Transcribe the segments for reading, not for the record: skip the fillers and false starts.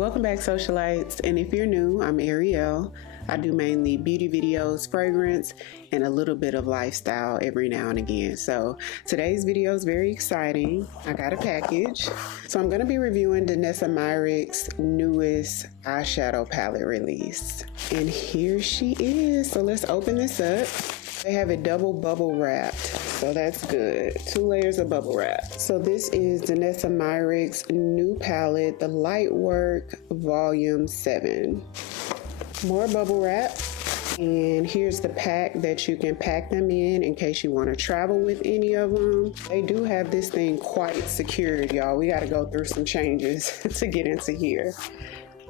Welcome back, socialites, and if you're new, I'm Ariell. I do mainly beauty videos, fragrance, and a little bit of lifestyle every now and again. So today's video is very exciting. I got a package. So I'm going to be reviewing Danessa Myricks' newest eyeshadow palette release. And here she is. So let's open this up. They have it double bubble wrapped, so that's good. 2 layers of bubble wrap. So this is Danessa Myricks' new palette, the Lightwork Volume 7. More bubble wrap. And here's the pack that you can pack them in case you want to travel with any of them. They do have this thing quite secured, y'all. We got to go through some changes to get into here.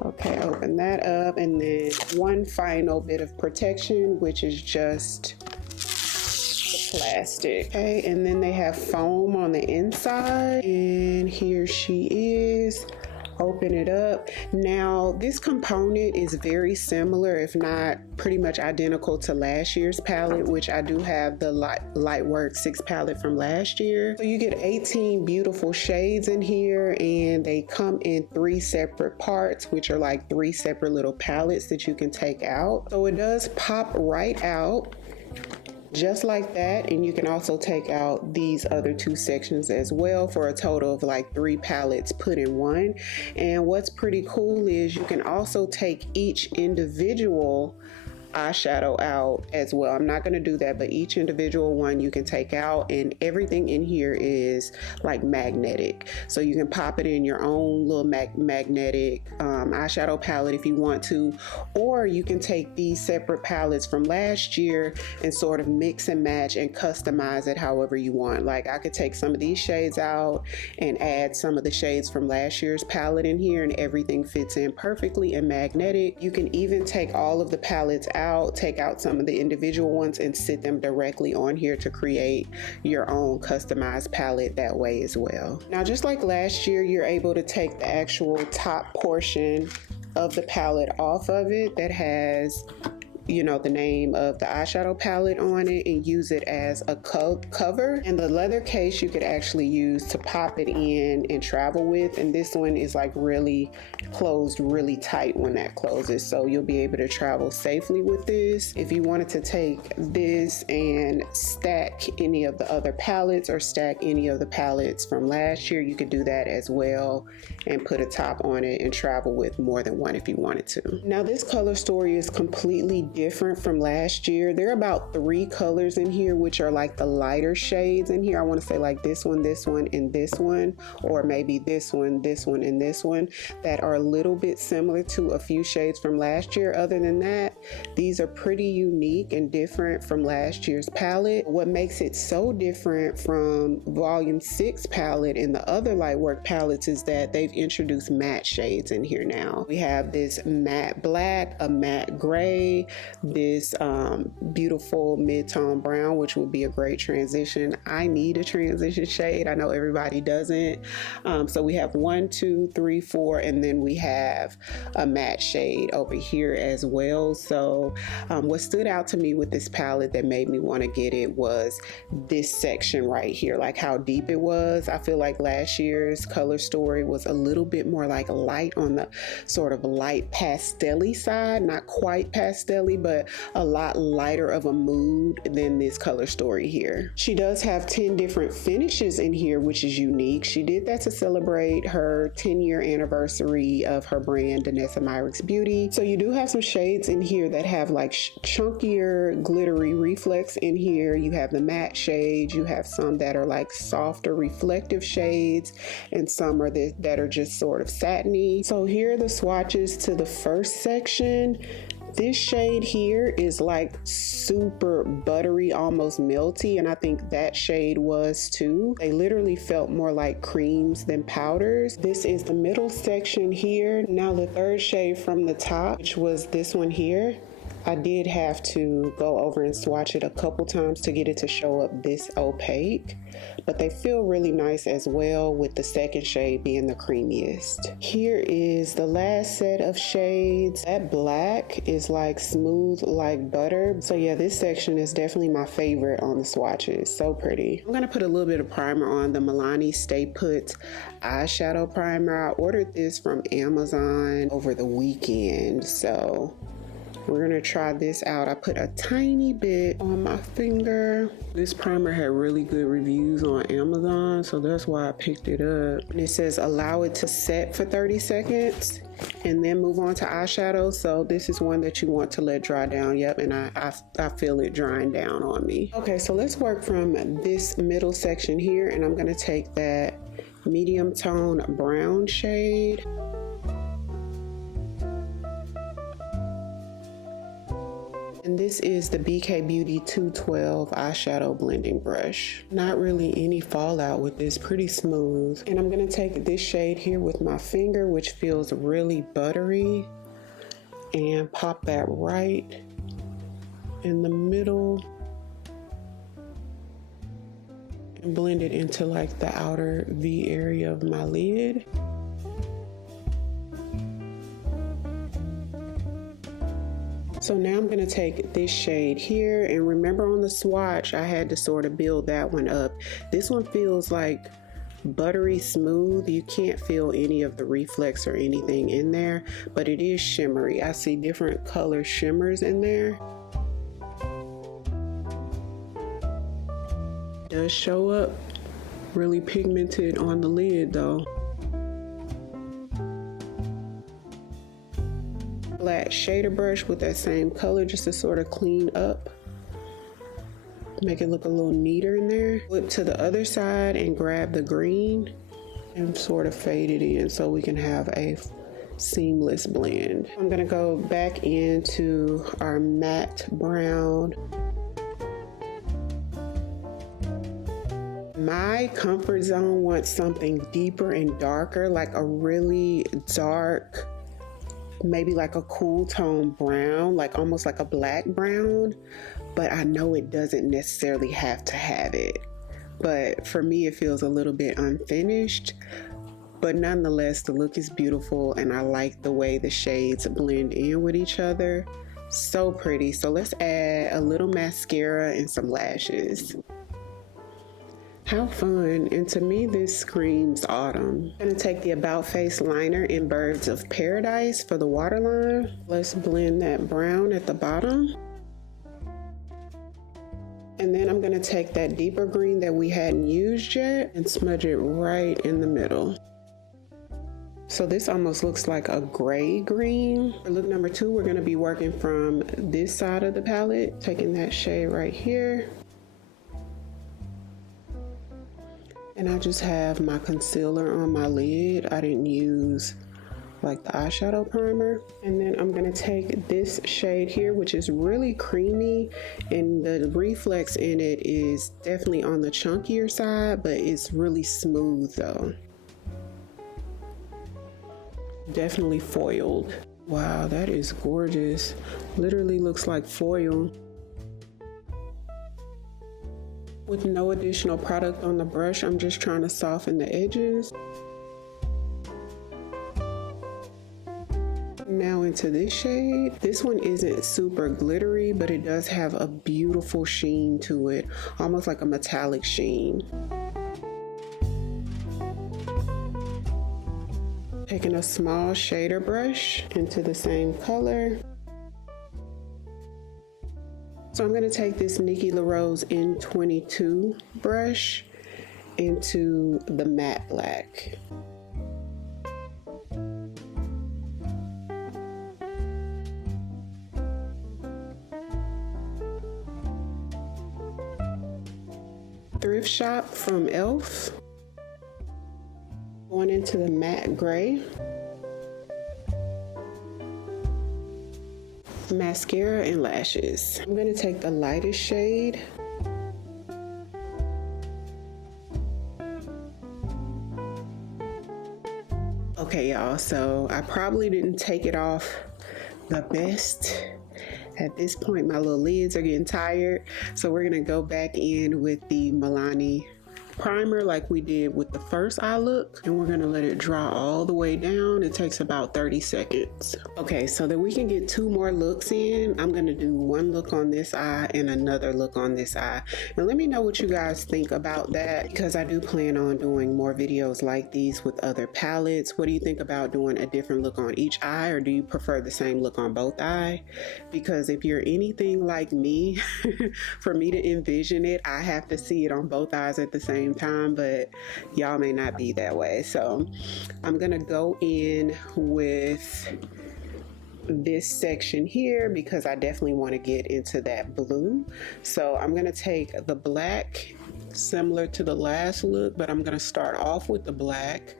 Okay, open that up, and then one final bit of protection, which is just plastic. Okay, and then they have foam on the inside, and here she is. Open it up. Now this component is very similar, if not pretty much identical to last year's palette, which I do have the Lightwork 6 palette from last year. So you get 18 beautiful shades in here, and they come in 3 separate parts, which are like 3 separate little palettes that you can take out. So it does pop right out just like that, and you can also take out these other 2 sections as well for a total of like 3 palettes put in one. And what's pretty cool is you can also take each individual eyeshadow out as well. I'm not going to do that, but each individual one you can take out, and everything in here is like magnetic, so you can pop it in your own little magnetic eyeshadow palette if you want to, or you can take these separate palettes from last year and sort of mix and match and customize it however you want. Like I could take some of these shades out and add some of the shades from last year's palette in here, and everything fits in perfectly and magnetic. You can even take all of the palettes out, take out some of the individual ones, and sit them directly on here to create your own customized palette that way as well. Now, just like last year, you're able to take the actual top portion of the palette off of it that has, you know, the name of the eyeshadow palette on it, and use it as a cover. And the leather case you could actually use to pop it in and travel with, and this one is like really closed really tight when that closes, so you'll be able to travel safely with this. If you wanted to take this and stack any of the other palettes or stack any of the palettes from last year, you could do that as well and put a top on it and travel with more than one if you wanted to. Now this color story is completely different from last year. There are about 3 colors in here, which are like the lighter shades in here. I want to say like this one, and this one, or maybe this one, and this one, that are a little bit similar to a few shades from last year. Other than that, these are pretty unique and different from last year's palette. What makes it so different from Volume 6 palette and the other Lightwork palettes is that they've introduced matte shades in here now. We have this matte black, a matte gray, this beautiful mid-tone brown, which would be a great transition. I need a transition shade. I know everybody doesn't. So we have 1, 2, 3, 4, and then we have a matte shade over here as well. So what stood out to me with this palette that made me want to get it was this section right here, like how deep it was. I feel like last year's color story was a little bit more like light on the sort of light pastel-y side, not quite pastel-y, but a lot lighter of a mood than this color story here. She does have 10 different finishes in here, which is unique. She did that to celebrate her 10-year anniversary of her brand, Danessa Myricks Beauty. So you do have some shades in here that have like chunkier, glittery reflex in here. You have the matte shades, you have some that are like softer, reflective shades, and some are that are just sort of satiny. So here are the swatches to the first section. This shade here is like super buttery, almost melty, and I think that shade was too. They literally felt more like creams than powders. This is the middle section here. Now the third shade from the top, which was this one here. I did have to go over and swatch it a couple times to get it to show up this opaque, but they feel really nice as well, with the second shade being the creamiest. Here is the last set of shades. That black is like smooth like butter. So yeah, this section is definitely my favorite on the swatches. So pretty. I'm gonna put a little bit of primer on, the Milani Stay Put eyeshadow primer. I ordered this from Amazon over the weekend, so we're gonna try this out. I put a tiny bit on my finger. This primer had really good reviews on Amazon, so that's why I picked it up. And it says allow it to set for 30 seconds and then move on to eyeshadow. So this is one that you want to let dry down. Yep, and I feel it drying down on me. Okay, so let's work from this middle section here, and I'm gonna take that medium tone brown shade. And this is the BK Beauty 212 eyeshadow blending brush. Not really any fallout with this, pretty smooth. And I'm gonna take this shade here with my finger, which feels really buttery, and pop that right in the middle and blend it into like the outer V area of my lid. So now I'm gonna take this shade here, and remember on the swatch, I had to sort of build that one up. This one feels like buttery smooth. You can't feel any of the reflex or anything in there, but it is shimmery. I see different color shimmers in there. It does show up really pigmented on the lid though. Black shader brush with that same color just to sort of clean up, make it look a little neater in there. Flip to the other side and grab the green and sort of fade it in so we can have a seamless blend. I'm gonna go back into our matte brown. My comfort zone wants something deeper and darker, like a really dark, maybe like a cool tone brown, like almost like a black brown, but I know it doesn't necessarily have to have it. But for me, it feels a little bit unfinished, but nonetheless, the look is beautiful and I like the way the shades blend in with each other. So pretty. So let's add a little mascara and some lashes. How fun. And to me, this screams autumn. I'm gonna take the About Face liner in Birds of Paradise for the waterline. Let's blend that brown at the bottom. And then I'm gonna take that deeper green that we hadn't used yet and smudge it right in the middle. So this almost looks like a gray green. For look number 2, we're gonna be working from this side of the palette, taking that shade right here. And I just have my concealer on my lid. I didn't use like the eyeshadow primer. And then I'm gonna take this shade here, which is really creamy, and the reflex in it is definitely on the chunkier side, but it's really smooth though. Definitely foiled. Wow, that is gorgeous. Literally looks like foil. With no additional product on the brush, I'm just trying to soften the edges. Now into this shade. This one isn't super glittery, but it does have a beautiful sheen to it, almost like a metallic sheen. Taking a small shader brush into the same color. So I'm going to take this Nikki LaRose N22 brush into the matte black. Thrift Shop from e.l.f. Going into the matte gray. Mascara and lashes. I'm going to take the lightest shade. Okay, y'all, so I probably didn't take it off the best At this point, my little lids are getting tired, so we're gonna go back in with the Milani primer like we did with the first eye look, and we're gonna let it dry all the way down. It takes about 30 seconds. Okay, so that we can get 2 more looks in, I'm gonna do 1 look on this eye and another look on this eye, and let me know what you guys think about that, because I do plan on doing more videos like these with other palettes. What do you think about doing a different look on each eye, or do you prefer the same look on both eyes? Because if you're anything like me, for me to envision it, I have to see it on both eyes at the same time, but y'all may not be that way. So I'm gonna go in with this section here because I definitely want to get into that blue. So I'm gonna take the black similar to the last look, but I'm gonna start off with the black,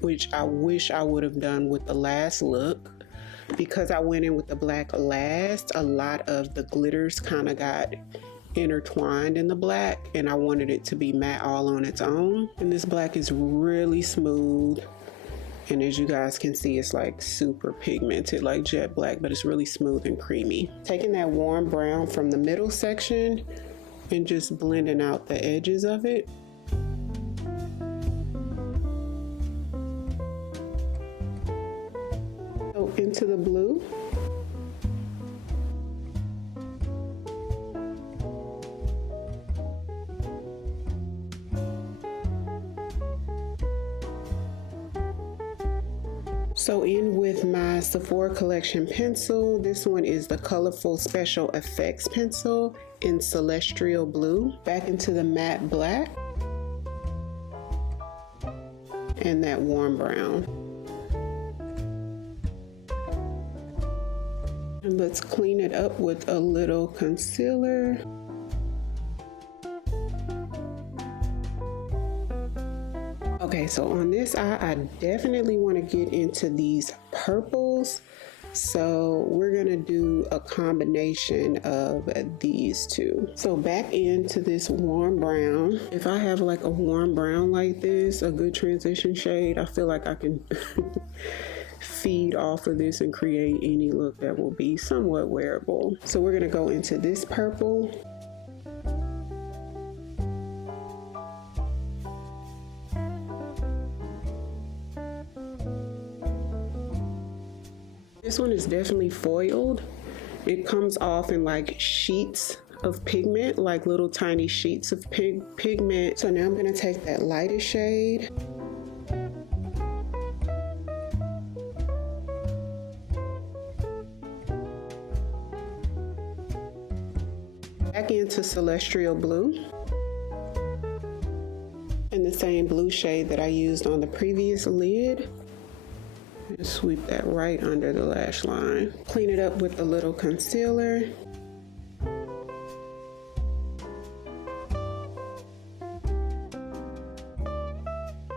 which I wish I would have done with the last look. Because I went in with the black last, a lot of the glitters kind of got intertwined in the black, and I wanted it to be matte all on its own. And this black is really smooth, and as you guys can see, it's like super pigmented like jet black, but it's really smooth and creamy. Taking that warm brown from the middle section and just blending out the edges of it. So into the blue. So in with my Sephora Collection pencil. This one is the Colorful Special Effects pencil in Celestial Blue. Back into the matte black and that warm brown. And let's clean it up with a little concealer. Okay, so on this eye, I definitely want to get into these purples. So we're gonna do a combination of these two. So back into this warm brown. If I have like a warm brown like this, a good transition shade, I feel like I can feed off of this and create any look that will be somewhat wearable. So we're gonna go into this purple. This one is definitely foiled. It comes off in like sheets of pigment, like little tiny sheets of pigment. So now I'm gonna take that lighter shade. Back into Celestial Blue. And the same blue shade that I used on the previous lid. And sweep that right under the lash line. Clean it up with a little concealer.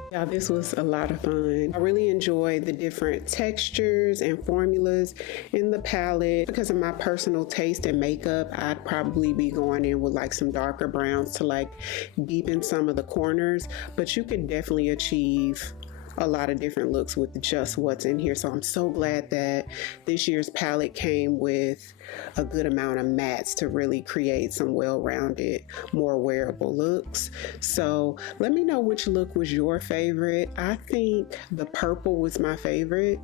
Yeah, this was a lot of fun. I really enjoyed the different textures and formulas in the palette. Because of my personal taste in makeup, I'd probably be going in with like some darker browns to like deepen some of the corners, but you can definitely achieve a lot of different looks with just what's in here. So I'm so glad that this year's palette came with a good amount of mattes to really create some well-rounded, more wearable looks. So let me know which look was your favorite. I think the purple was my favorite,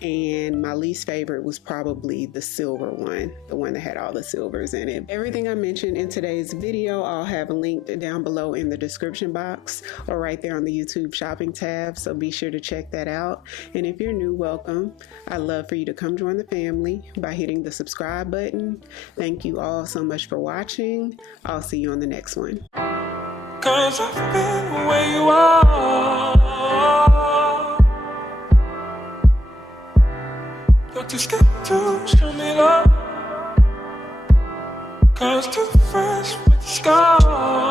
and my least favorite was probably the silver one, the one that had all the silvers in it. Everything I mentioned in today's video, I'll have linked down below in the description box or right there on the YouTube shopping tab, so be sure to check that out. And if you're new, welcome. I'd love for you to come join the family by hitting the subscribe button. Thank you all so much for watching. I'll see you on the next one. 'Cause I've been where you are. You're too scared to show me love, 'cause too fresh with the scars.